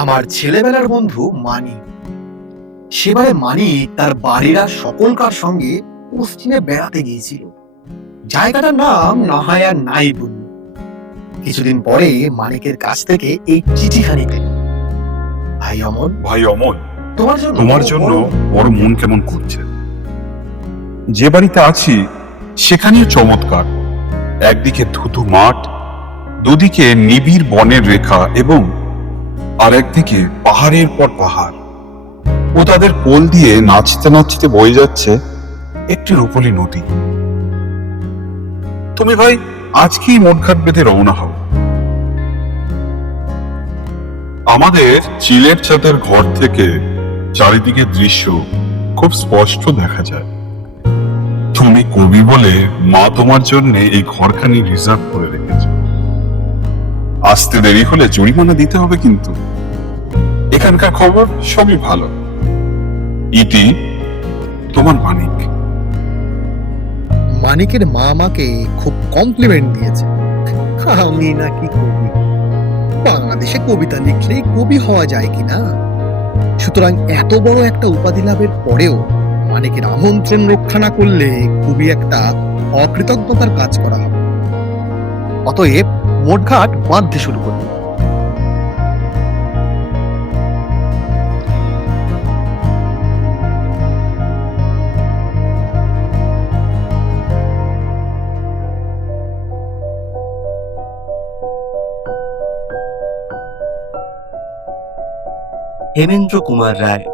আমার ছেলেবেলার বন্ধু মানি। সেবারে মানি তার বাড়িরা সকলকার সঙ্গে পশ্চিমে বেড়াতে গিয়েছিল। জায়গাটার নাম না হয় আর নাই বলল। কিছুদিন পরে মানিকের কাছ থেকে এই চিঠিখানি পেল। ভাই অমল, ভাই অমল, তোমার জন্য বড় মন কেমন করছে। যে বাড়িতে আছি সেখানেও চমৎকার। একদিকে ধুধু মাঠ, দুদিকে নিবিড় বনের রেখা এবং আর একদিকে পাহাড়ের পর পাহাড় ও তাদের কোল দিয়ে নাচতে নাচতে বয়ে যাচ্ছে একটি রূপলী নদী। তুমি ভাই আজকেই মঠঘাট বেঁধে রওনা হও। আমাদের চিলের ছাদের ঘর থেকে চারিদিকে দৃশ্য খুব স্পষ্ট দেখা যায়। তুমি কবি বলে মা তোমার জন্য এই ঘরখানি রিজার্ভ করে রেখেছে। আসতে দেরি হলে জরিমানা দিতে হবে কিন্তু। এখানকার খবর সবই ভালো। ইতি, তোমার মানিক। মানিকের মা আমাকে খুব কমপ্লিমেন্ট দিয়েছে। আমি নাকি কবি? বাংলাদেশে কবিতা লিখলেই কবি হওয়া যায় কিনা? সুতরাং এত বড় একটা উপাধি লাভের পরেও মানিকের আমন্ত্রণ রক্ষা না করলে খুবই একটা অকৃতজ্ঞতার কাজ করা হবে। অতএব মোটঘাট বাঁধতে শুরু করল। হেমেন্দ্র কুমার রায়,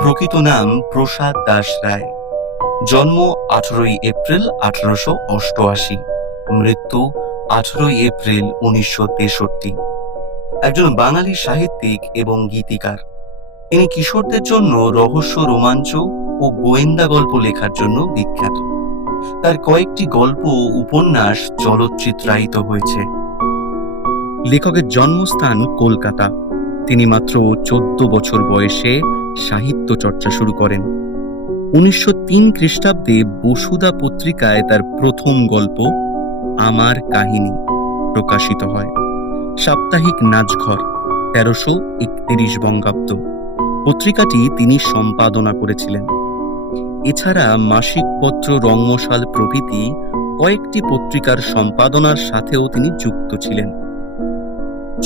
প্রকৃত নাম প্রসাদ দাস রায়। জন্ম 18 এপ্রিল 1888, মৃত্যু 18 এপ্রিল 1963। একজন বাঙালি সাহিত্যিক এবং গীতিকার। তিনি কিশোরদের জন্য রহস্য, রোমাঞ্চ ও গোয়েন্দা গল্প লেখার জন্য বিখ্যাত। তার কয়েকটি গল্প ও উপন্যাস চলচ্চিত্রায়িত হয়েছে। লেখকের জন্মস্থান কলকাতা। তিনি মাত্র 14 বছর বয়সে সাহিত্য চর্চা শুরু করেন। 1903 খ্রিস্টাব্দে বসুধা পত্রিকায় তার প্রথম গল্প আমার কাহিনী প্রকাশিত হয়। সাপ্তাহিক নাচঘর 1331 বঙ্গাব্দ পত্রিকাটি তিনি সম্পাদনা করেছিলেন। এছাড়া মাসিক পত্র, রঙ্গশাল প্রভৃতি কয়েকটি পত্রিকার সম্পাদনার সাথেও তিনি যুক্ত ছিলেন।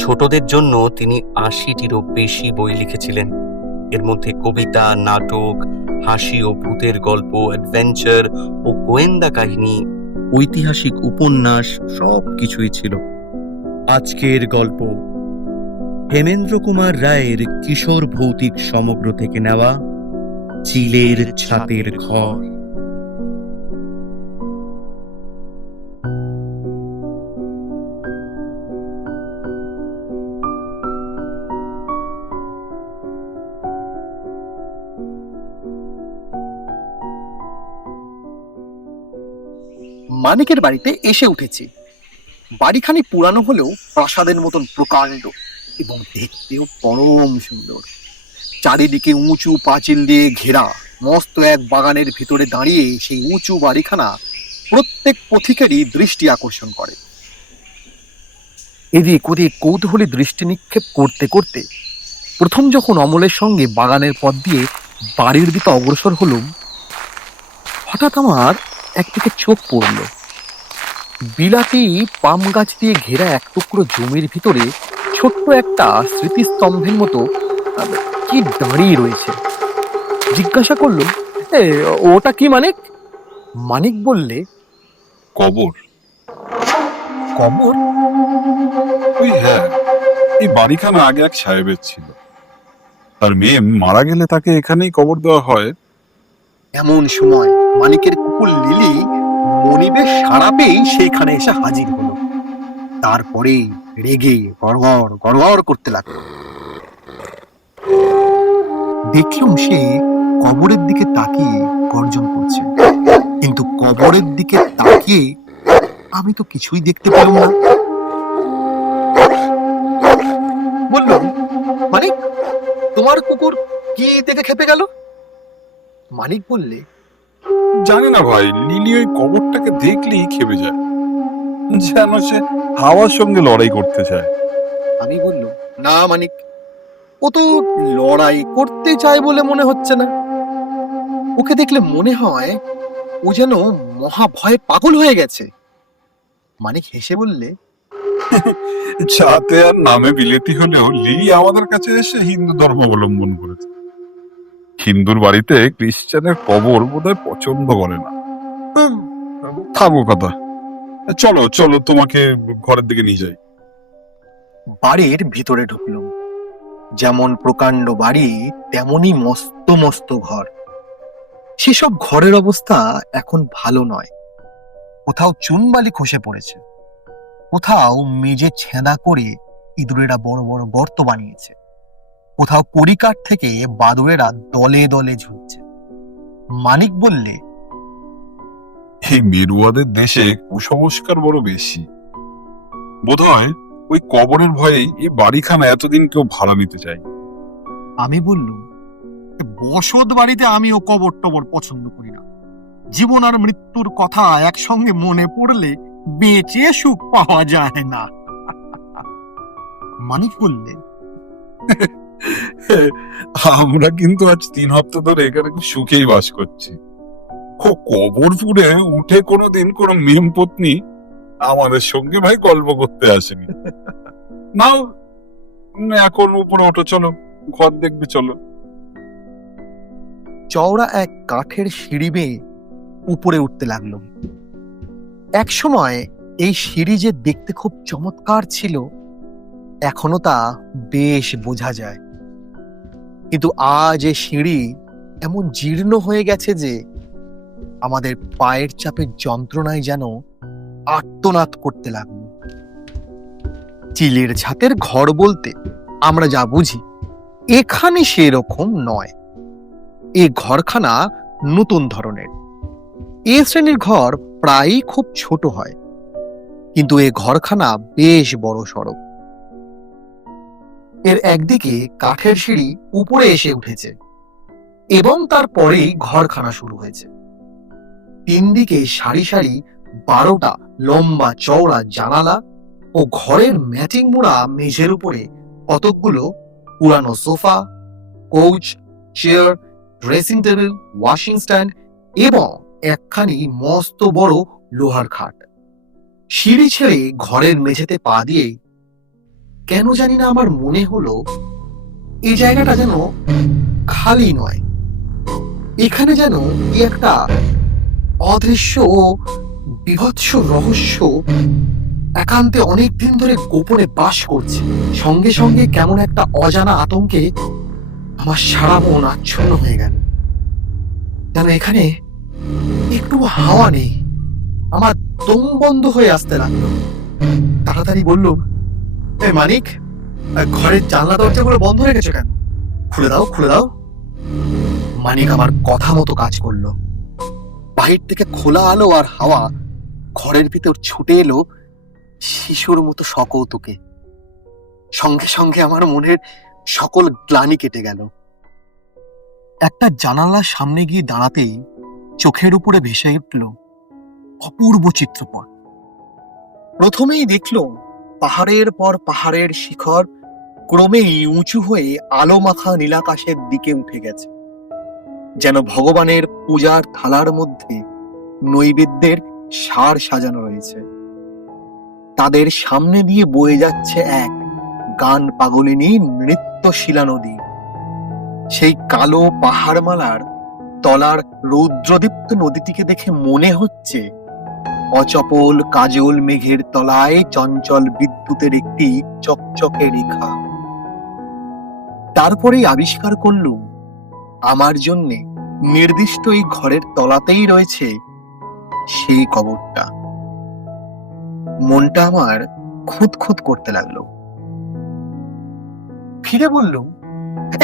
ছোটদের জন্য তিনি 80টিরও বেশি বই লিখেছিলেন। এর মধ্যে কবিতা, নাটক, হাসি ও ভূতের গল্প, অ্যাডভেঞ্চার ও গোয়েন্দা কাহিনী, ঐতিহাসিক উপন্যাস সবকিছুই ছিল। আজকের গল্প হেমেন্দ্র কুমার রায়ের কিশোর ভৌতিক সমগ্র থেকে নেওয়া চিলের ছাতের ঘর। মানিকের বাড়িতে এসে উঠেছি। বাড়িখানি পুরানো হলেও প্রাসাদের মতন প্রকাণ্ড এবং দেখতেও পরম সুন্দর। চারিদিকে উঁচু পাঁচিল দিয়ে ঘেরা মস্ত এক বাগানের ভিতরে দাঁড়িয়ে সেই উঁচু বাড়িখানা প্রত্যেক পথিকেরই দৃষ্টি আকর্ষণ করে। এদিক ওদিক কৌতূহলী দৃষ্টি নিক্ষেপ করতে করতে প্রথম যখন অমলের সঙ্গে বাগানের পথ দিয়ে বাড়ির দিকে অগ্রসর হলুম, হঠাৎ আমার একদিকে চোখ পড়ল। বিলাতি পাম গাছ দিয়ে ঘেরা এক টুকরো জমির ভিতরে ছোট্ট একটা স্মৃতিস্তম্ভের মতো কি দাঁড়িয়ে রয়েছে। জিজ্ঞাসা করলুম, ওটা কি মানিক? মানিক বললে, কবর। কবর? ওই হ্যাঁ, এই বাড়িখানা আগে এক সাহেবের ছিল। তার মেয়ে মারা গেলে তাকে এখানেই কবর দেওয়া হয়। এমন সময় মানিকের কুকুর লিলি মনিবের সাড়া পেয়েই সেইখানে এসে হাজির হলো। তারপরে রেগে গড়গড় গড়গড় করতে লাগলো। দেখলুম সে কবরের দিকে তাকিয়ে গর্জন করছে, কিন্তু কবরের দিকে তাকিয়ে আমি তো কিছুই দেখতে পেলাম না। বললাম, মানিক, তোমার কুকুর কি দেখে খেপে গেল? মানিক বললে, জানি না ভাই, লিলি ওই কবরটাকে দেখলেই খেপে যায়, যেন সে হাওয়ার সঙ্গে লড়াই করতে চায়। আমি বললাম, না মানিক, ও তো লড়াই করতে চায় বলে মনে হচ্ছে না। ওকে দেখলে মনে হয় ও যেন মহা ভয়ে পাগল হয়ে গেছে। মানিক হেসে বললে, যাতে আর নামে বিলেতি হলেও লিলি আমাদের কাছে এসে হিন্দু ধর্ম অবলম্বন করেছে। হিন্দুর বাড়িতে খ্রিস্টানের কবর বোধহয় পছন্দ করে না। হুম, থাকো কথা। চলো চলো, তোমাকে ঘরের দিকে নিয়ে যাই। বাড়ির ভিতরে ঢুকলো। যেমন প্রকাণ্ড বাড়ি, তেমনি মস্ত মস্ত ঘর। সেসব ঘরের অবস্থা এখন ভালো নয়। কোথাও চুনবালি খসে পড়েছে, কোথাও মেঝে ছেঁদা করে ইঁদুরেরা বড় বড় গর্ত বানিয়েছে, কোথাও কড়িকাঠ থেকে বাদুড়েরা দলে দলে ঝুলছে। মানিক বললে, এই মেরুয়াদের দেশে কুসংস্কার বড় বেশি। বোধহয় ওই কবরের ভয়েই এই বাড়িখানা এতদিন কেউ ভাড়া নিতে চায়। আমি বললুম, বসত বাড়িতে আমিও কবর টবর পছন্দ করি না। জীবন আর মৃত্যুর কথা একসঙ্গে মনে পড়লে বেঁচে সুখ পাওয়া যায় না। মানিক বললে, আমরা কিন্তু আজ 3 হপ্তাহ ধরে এখানে খুব সুখেই বাস করছি। কবরপুরে উঠে কোনোদিন কোনো মেম পত্নী আমাদের সঙ্গে ভাই গল্প করতে আসেনি। নাও এখন উপরে ওঠো, চলো ঘর দেখবে, চলো। চওড়া এক কাঠের সিঁড়ি বেয়ে উপরে উঠতে লাগলো। এক সময় এই সিঁড়ি যে দেখতে খুব চমৎকার ছিল, এখনো তা বেশ বোঝা যায়। কিন্তু আজ এই সিঁড়ি এমন জীর্ণ হয়ে গেছে যে আমাদের পায়ের চাপের যন্ত্রণায় যেন আর্তনাদ করতে লাগলো। চিলের ছাতের ঘর বলতে আমরা যা বুঝি, এখানে সেরকম নয়। এ ঘরখানা নতুন ধরনের। এ শ্রেণীর ঘর প্রায়ই খুব ছোট হয়, কিন্তু এ ঘরখানা বেশ বড় সড়ো। এর একদিকে কাঠের সিঁড়ি উপরে এসে উঠেছে এবং তারপরেই ঘরখানা শুরু হয়েছে। 3 দিকে সারি সারি 12টা লম্বা চওড়া জানালা ও ঘরের ম্যাটিং মোড়া মেঝের উপরে কতকগুলো পুরানো sofa, coach, chair, dressing table, washing stand এবং একখানি মস্ত বড় লোহার খাট। সিঁড়ি ছেড়ে ঘরের মেঝেতে পা দিয়ে কেন জানি না আমার মনে হলো এই জায়গাটা যেন খালি নয়। এখানে যেন কি একটা অদৃশ্য ও বিভৎস রহস্য একান্তে অনেকদিন ধরে গোপনে বাস করছে। সঙ্গে সঙ্গে কেমন একটা অজানা আতঙ্কে আমার সারা মন আচ্ছন্ন হয়ে গেল। যেন এখানে একটু হাওয়া নেই। আমার দম বন্ধ হয়ে আসতে লাগলো। তাড়াতাড়ি বললুম, এ মানিক, ঘরের জানলা দরজাগুলো বন্ধ রেখেছো কেন? খুলে দাও, খুলে দাও। মানিক আমার কথা মতো কাজ করলো। বাহির থেকে খোলা আলো আর হাওয়া ঘরের ভিতর ছুটে এলো শিশুর মতো সকৌতুকে। সঙ্গে সঙ্গে আমার মনের সকল গ্লানি কেটে গেল। একটা জানালার সামনে গিয়ে দাঁড়াতেই চোখের উপরে ভেসে উঠল অপূর্ব চিত্রপট। প্রথমেই দেখলো পাহাড়ের পর পাহাড়ের শিখর ক্রমেই উঁচু হয়ে আলো মাখা নীলাকাশের দিকে উঠে গেছে। যেন ভগবানের পূজার থালার মধ্যে নৈবেদ্যের সার সাজানো রয়েছে। তাদের সামনে দিয়ে বয়ে যাচ্ছে এক গান পাগলিনী নৃত্যশীলা নদী। সেই কালো পাহাড়মালার তলার রৌদ্রদীপ্ত নদীটিকে দেখে মনে হচ্ছে অচপল কাজল মেঘের তলায় চঞ্চল বিদ্যুতের একটি চকচকে রেখা। তারপরেই আবিষ্কার করলুম আমার জন্য নির্দিষ্ট এই ঘরের তলাতেই রয়েছে সেই কবরটা। মনটা আমার খুঁত খুঁত করতে লাগলো। ফিরে বললুম,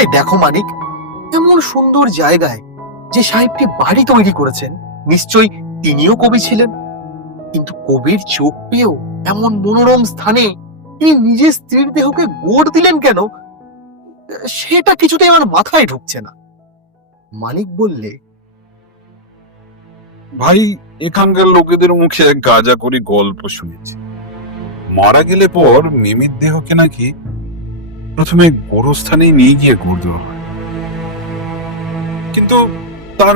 এই দেখো মানিক, এমন সুন্দর জায়গায় যে সাহেবটি বাড়ি তৈরি করেছেন, নিশ্চয়ই তিনিও কবি ছিলেন। কিন্তু কবির চোখ পেয়েও এমন মনোরম স্থানে তিনি নিজের স্ত্রীর দেহকে গোড় দিলেন কেন, সেটা কিছুতেই আমার মাথায় ঢুকছে না। মানিক বললে, ভাই, এখানকার লোকেদের মুখে গাঁজা করে গল্প শুনেছি। মারা গেলে পর মিমির দেহকে নাকি প্রথমে গোরস্থানে নিয়ে গিয়ে গোড় দেওয়া হয়, কিন্তু তার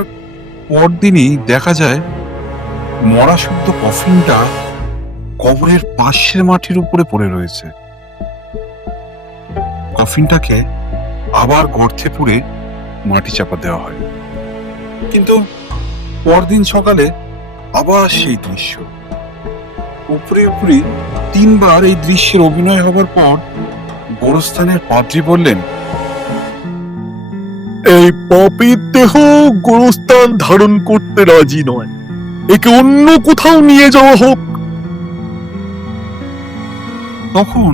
পরদিনই দেখা যায় মরা শুদ্ধ কফিনটা কবরের পাশের মাটির উপরে পড়ে রয়েছে। কফিনটাকে আবার গর্তে পুড়ে মাটি চাপা দেওয়া হয়, কিন্তু পরদিন সকালে আবার সেই দৃশ্য। উপরে উপরে 3বার এই দৃশ্যের অভিনয় হবার পর গোরস্থানের পাদ্রী বললেন, এই পাপীর দেহ গোরস্থান ধারণ করতে রাজি নয়, একে অন্য কোথাও নিয়ে যাওয়া হোক। তখন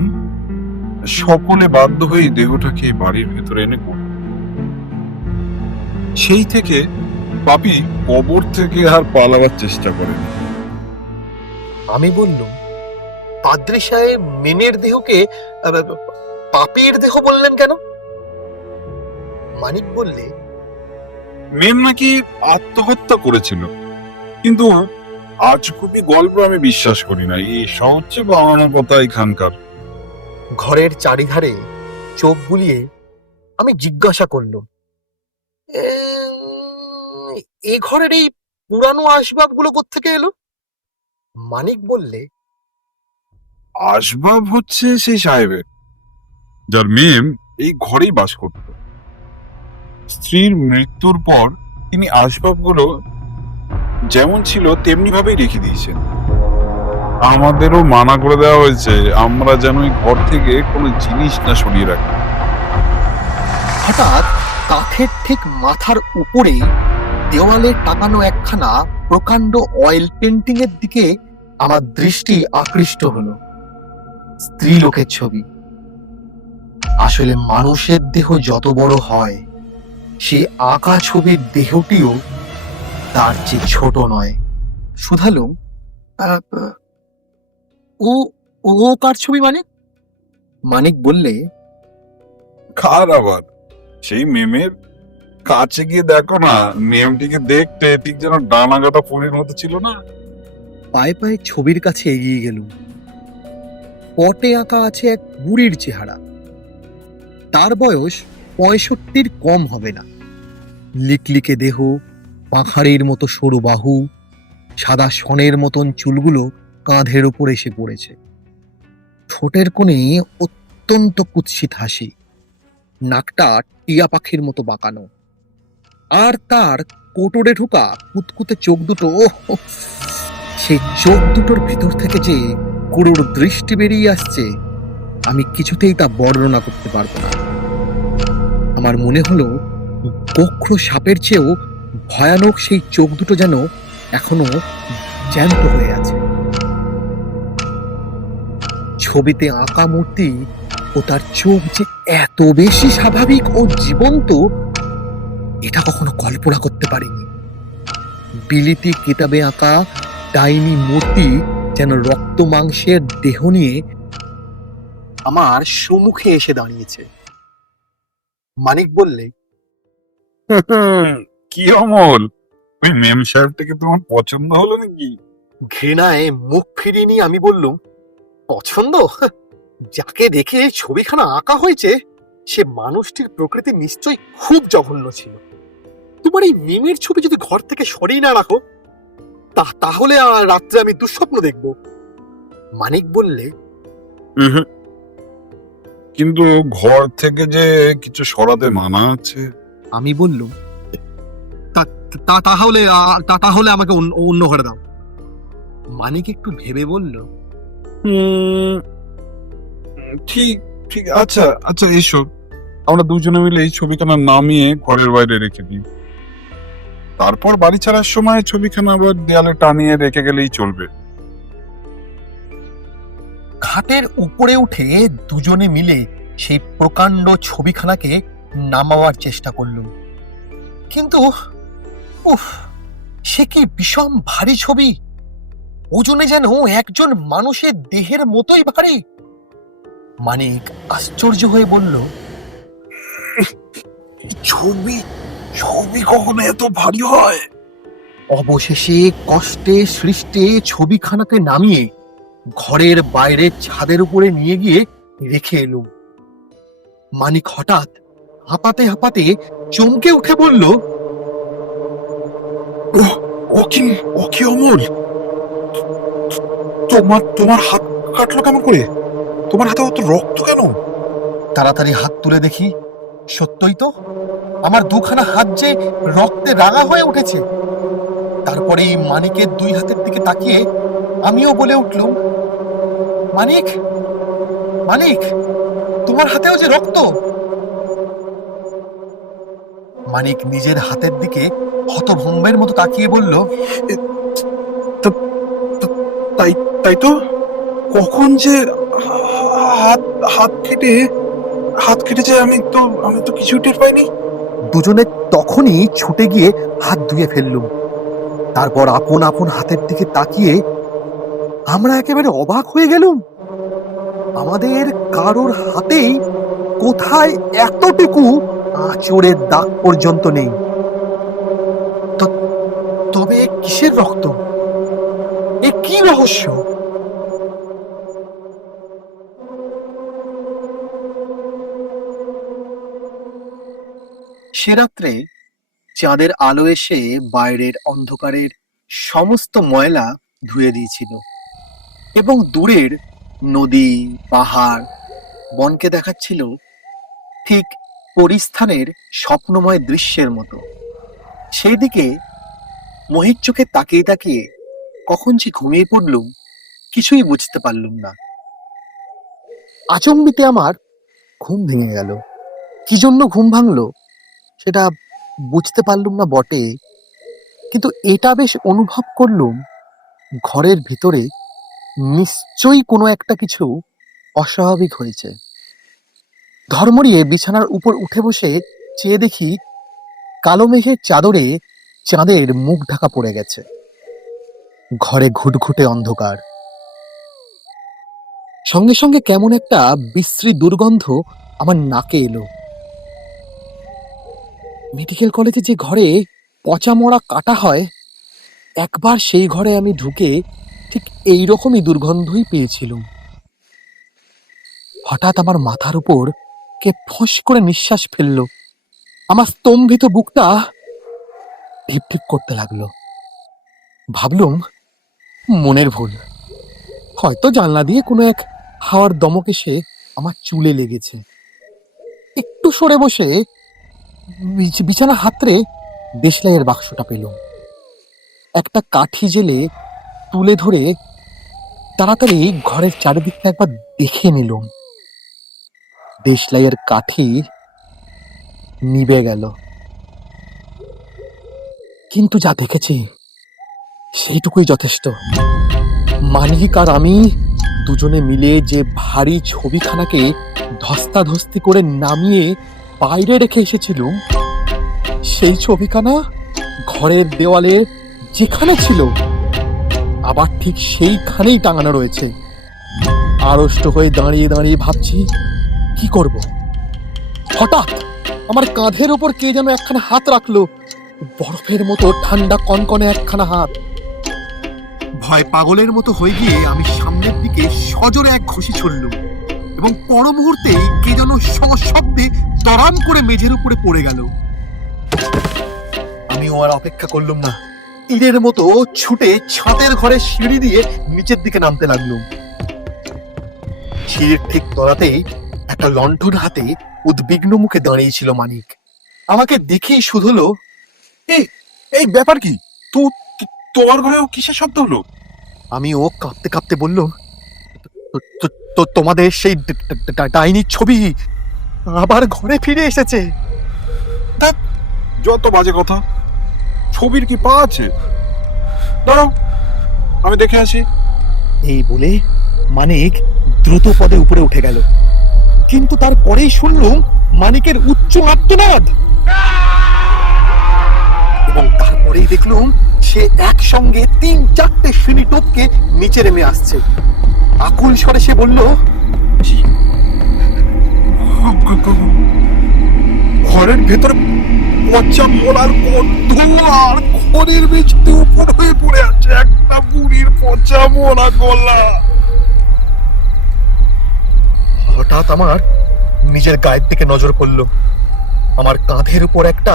সকলে বাধ্য হয়ে দেহটাকে বাড়ির ভেতরে এনে করল। সেই থেকে পাপী কবর থেকে আর পালাবার চেষ্টা করেন। আমি বললুম, পাদ্রী সাহেব মেমের দেহকে পাপীর দেহ বললেন কেন? মানিক বললে, মেম নাকি আত্মহত্যা করেছিল, কিন্তু আজ খুবই গল্প আমি বিশ্বাস করি না, এই হচ্ছে বানানোর কথা এখানকার। ঘরের চারিধারে চোখ বুলিয়ে আমি জিজ্ঞাসা করলুম, এ ঘরের এই পুরানো আসবাবগুলো কোত্থেকে এলো? মানিক বললে, আসবাব হচ্ছে সেই সাহেবের, যার মেম এই ঘরেই বাস করত। স্ত্রীর মৃত্যুর পর তিনি আসবাবগুলো যেমন ছিল তেমনি ভাবেই রেখে দিয়েছেন। আমাদেরও মানা করে দেওয়া হয়েছে আমরা যেন এই ঘর থেকে কোনো জিনিস না সরিয়ে রাখি। হঠাৎ কাঠের ঠিক মাথার উপরে দেওয়ালে টাঙানো একখানা প্রকাণ্ড অয়েল পেন্টিং এর দিকে আমার দৃষ্টি আকৃষ্ট হলো। স্ত্রী লোকের ছবি। আসলে মানুষের দেহ যত বড় হয়, সেই আঁকা ছবির দেহটিও তার চেয়ে ছোট নয়। শুধালুম, ও ও কার ছবি মানে? মানিক বললে, কার আবার? সেই মেমের। কাছে গিয়ে দেখো না, মেমটিকে দেখতে ঠিক যেন ডানা কাটা পরীর মতো ছিল না। পায়ে পায়ে ছবির কাছে এগিয়ে গেলুম। পটে আঁকা আছে এক বুড়ির চেহারা। তার বয়স 65-র কম হবে না। লিকলিকে দেহ, পাখাড়ির মতো সরু বাহু, সাদা সনের মতন চুলগুলো কাঁধের উপর এসে পড়েছে। ঠোঁটের কোণে অত্যন্ত কুৎসিত হাসি, নাকটা টিয়া পাখির মতো বাঁকানো, আর তার কোটরে ঢোকা কুতকুতে চোখ দুটো, সেই চোখ দুটোর ভেতর থেকে যে করুণ দৃষ্টি বেরিয়ে আসছে, আমি কিছুতেই তা বর্ণনা করতে পারবো না। আমার মনে হলো গোখ্র সাপের চেয়েও ভয়ানক সেই চোখ দুটো যেন এখনো জ্যান্ত হয়ে আছে। ছবিতে আঁকা মূর্তি ও তার চোখ যে এত বেশি স্বাভাবিক ও জীবন্ত, এটা কখনো কল্পনা করতে পারিনি। বিলিতি কিতাবে আঁকা ডাইনি মূর্তি যেন রক্ত মাংসের দেহ নিয়ে আমার সম্মুখে এসে দাঁড়িয়েছে। মানিক বললে, কি অমল, ওই মেম সাহেবটাকে তোমার পছন্দ হলো নাকি? ঘৃণায় মুখ ফিরিয়ে নিয়ে আমি বললুম, পছন্দ? যাকে দেখে ছবিখানা আঁকা হয়েছে, সে মানুষটির প্রকৃতি নিশ্চয়ই খুব জঘন্য ছিল। তোমার এই মেমের ছবি যদি ঘর থেকে সরিয়ে না রাখো, তাহলে আর রাত্রে আমি দুঃস্বপ্ন দেখব। মানিক বললে, কিন্তু ঘর থেকে যে কিছু সরাতে মানা আছে। আমি বললুম, তাহলে আমাকে অন্য ঘরে দাও। মানিক একটু ভেবে বলল, ঠিক ঠিক, আচ্ছা আচ্ছা, এসো আমরা দুজনে মিলে এই ছবিখানা নামিয়ে ঘরের বাইরে রেখে দিই। তারপর বাড়ি ছাড়ার সময় ছবিখানা আবার দেয়ালে টানিয়ে রেখে গেলেই চলবে। খাটের উপরে উঠে দুজনে মিলে সেই প্রকাণ্ড ছবিখানাকে নামাবার চেষ্টা করলুম, কিন্তু সে কি বিষম ভারী ছবি! ওজনে যেন একজন মানুষের দেহের মতোই ভারী। মানিক আশ্চর্য হয়ে বলল, ছবি ছবি কখনো এত ভারী হয়? অবশেষে কষ্টে সৃষ্টে ছবিখানাকে নামিয়ে ঘরের বাইরে ছাদের উপরে নিয়ে গিয়ে রেখে এলুম। মানিক হঠাৎ হাঁপাতে হাঁপাতে চমকে উঠে বলল, ও কি অমল, তোমার হাত কাটলো কেমন করে? তোমার হাতে অত রক্ত কেন? তাড়াতাড়ি হাত তুলে দেখি, সত্যই তো আমার দুখানা হাত যে রক্তে রাঙা হয়ে উঠেছে। তারপরে এই মানিকের দুই হাতের দিকে তাকিয়ে আমিও বলে উঠলুম, মানিক, মানিক, তোমার হাতেও যে রক্ত। মানিক নিজের হাতের দিকে হতভম্বের মতো তাকিয়ে বলল, তাই তাই তো, কখন যে হাত হাত কেটে হাত কেটেছে আমি তো কিছু টের পাইনি। দুজনে তখনই ছুটে গিয়ে হাত ধুয়ে ফেললুম। তারপর আপন আপন হাতের দিকে তাকিয়ে আমরা একেবারে অবাক হয়ে গেলুম। আমাদের কারোর হাতেই কোথায় এতটুকু আঁচড়ের দাগ পর্যন্ত নেই। তবে কিসের রক্ত? এ কি রহস্য? সে রাত্রে চাঁদের আলো এসে বাইরের অন্ধকারের সমস্ত ময়লা ধুয়ে দিয়েছিল এবং দূরের নদী, পাহাড়, বনকে দেখাচ্ছিল ঠিক পরিস্থানের স্বপ্নময় দৃশ্যের মতো। সেই দিকে মোহিত চোখে তাকিয়ে তাকিয়ে কখন যে ঘুমিয়ে পড়লুম কিছুই বুঝতে পারলুম না। আচম্বিতে আমার ঘুম ভেঙে গেল। কি জন্য ঘুম ভাঙলো সেটা বুঝতে পারলুম না বটে, কিন্তু এটা বেশ অনুভব করলুম ঘরের ভিতরে নিশ্চয়ই কোনো একটা কিছু অস্বাভাবিক হয়েছে। ধর্মরিয়ে বিছানার উপর উঠে বসে চেয়ে দেখি কালো মেঘের চাদরে চাঁদের মুখ ঢাকা পড়ে গেছে। ঘরে ঘুটঘুটে অন্ধকার, সঙ্গে সঙ্গে কেমন একটা বিশ্রী দুর্গন্ধ আমার নাকে এলো। মেডিকেল কলেজে যে ঘরে পচা মরা কাটা হয়, একবার সেই ঘরে আমি ঢুকে ঠিক এইরকমই দুর্গন্ধই পেয়েছিলাম। হঠাৎ আমার মাথার উপর কে ফস করে নিঃশ্বাস ফেললো। আমার স্তম্ভিত বুকটা ঢিপ ঢিপ করতে লাগলো। ভাবলুম মনের ভুল, হয়তো জানলা দিয়ে কোনো এক হাওয়ার দমক এসে আমার চুলে লেগেছে। একটু সরে বসে বিছানা হাতড়ে দেশলাইয়ের বাক্সটা পেলুম। একটা কাঠি জেলে তুলে ধরে তাড়াতাড়ি ঘরের চারিদিকটা একবার দেখে নিলুম। দেশলাইয়ের কাঠি নিভে গেল, কিন্তু যা দেখেছি সেইটুকুই যথেষ্ট। মানিক আর আমি দুজনে মিলে যে ভারী ছবিখানাকে ধস্তাধস্তি করে নামিয়ে বাইরে রেখে এসেছিলুম, সেই ছবিখানা ঘরের দেওয়ালে যেখানে ছিল আবার ঠিক সেইখানেই টাঙানো রয়েছে। আড়ষ্ট হয়ে দাঁড়িয়ে দাঁড়িয়ে ভাবছি কি করব। হঠাৎ আমার কাঁধের ওপর কে যেন একখানা হাত রাখলো, বরফের মতো ঠান্ডা কনকনে একখানা হাত। ভয় পাগলের মতো হয়ে গিয়ে আমি সামনের দিকে সজোরে এক ঘুষি ছুড়লুম এবং পর মুহূর্তেই কে যেন সশব্দে তরাম করে মেঝের উপরে পড়ে গেল। আমিও আর অপেক্ষা করলুম না, তীরের মতো ছুটে ছাদের ঘরে সিঁড়ি দিয়ে নিচের দিকে নামতে লাগলুম। সিঁড়ির ঠিক তলাতেই একটা লণ্ঠন হাতে উদ্বিগ্ন মুখে দাঁড়িয়েছিল মানিক। আমাকে দেখেই শুধলো, এই ব্যাপার কি? তোমার ঘরেও কিসের শব্দ হলো? আমিও কাঁপতে কাঁপতে বললুম, তোমাদের সেই ডাইনির ছবি আবার ঘরে ফিরে এসেছে। যত বাজে কথা, ছবির কি পা আছে? দাঁড়াও, আমি দেখে আসি। এই বলে মানিক দ্রুত পদে উপরে উঠে গেল, কিন্তু তারপরেই শুনলুম মানিকের উচ্চ আর্তনাদ এবং তারপরেই দেখলুম সে একসঙ্গে ৩-৪টে সিঁড়ি টপকে নিচে নেমে আসছে। আকুল স্বরে সে বলল, ঘরের ভেতরে পচা মোলার গন্ধ আর খড়ের মেঝেতে উপর হয়ে পড়ে আছে একটা বুড়ির পচা মোলা গলা। হঠাৎ আমার নিজের গায়ের দিকে নজর করলো। আমার কাঁধের উপর একটা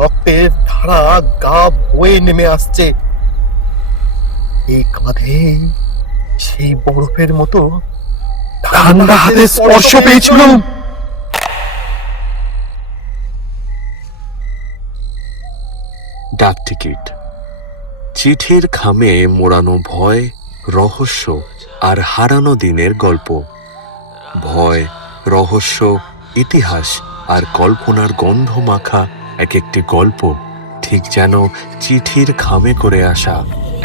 রক্তের ধারা গা বয়ে নেমে আসছে। এই কাঁধে সেই বরফের মতো ঠান্ডা হাতে স্পর্শ পেয়েছিল। ডাক টিকিট, চিঠির খামে মোড়ানো ভয়, রহস্য আর হারানো দিনের গল্প। ভয়, রহস্য, ইতিহাস আর কল্পনার গন্ধ মাখা এক একটি গল্প, ঠিক যেন চিঠির খামে করে আসা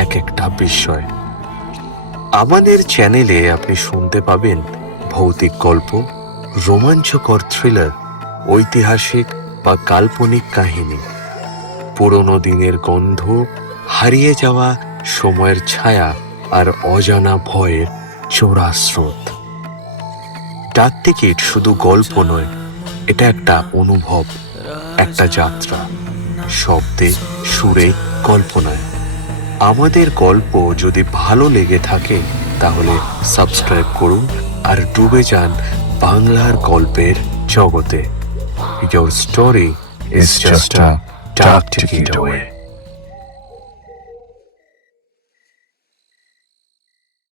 এক একটা বিস্ময়। আমাদের চ্যানেলে আপনি শুনতে পাবেন ভৌতিক গল্প, রোমাঞ্চকর থ্রিলার, ঐতিহাসিক বা কাল্পনিক কাহিনী, পুরনো দিনের গন্ধ, হারিয়ে যাওয়া সময়ের ছায়া আর অজানা ভয়ের চোরা স্রোত। ডাক টিকিট শুধু গল্প নয়, এটা একটা অনুভব, একটা যাত্রা, শব্দে, সুরে, কল্পনায়। আমাদের গল্প যদি ভালো লেগে থাকে তাহলে সাবস্ক্রাইব করুন আর ডুবে যান বাংলার গল্পের জগতে। Your story is just a dark ticket away.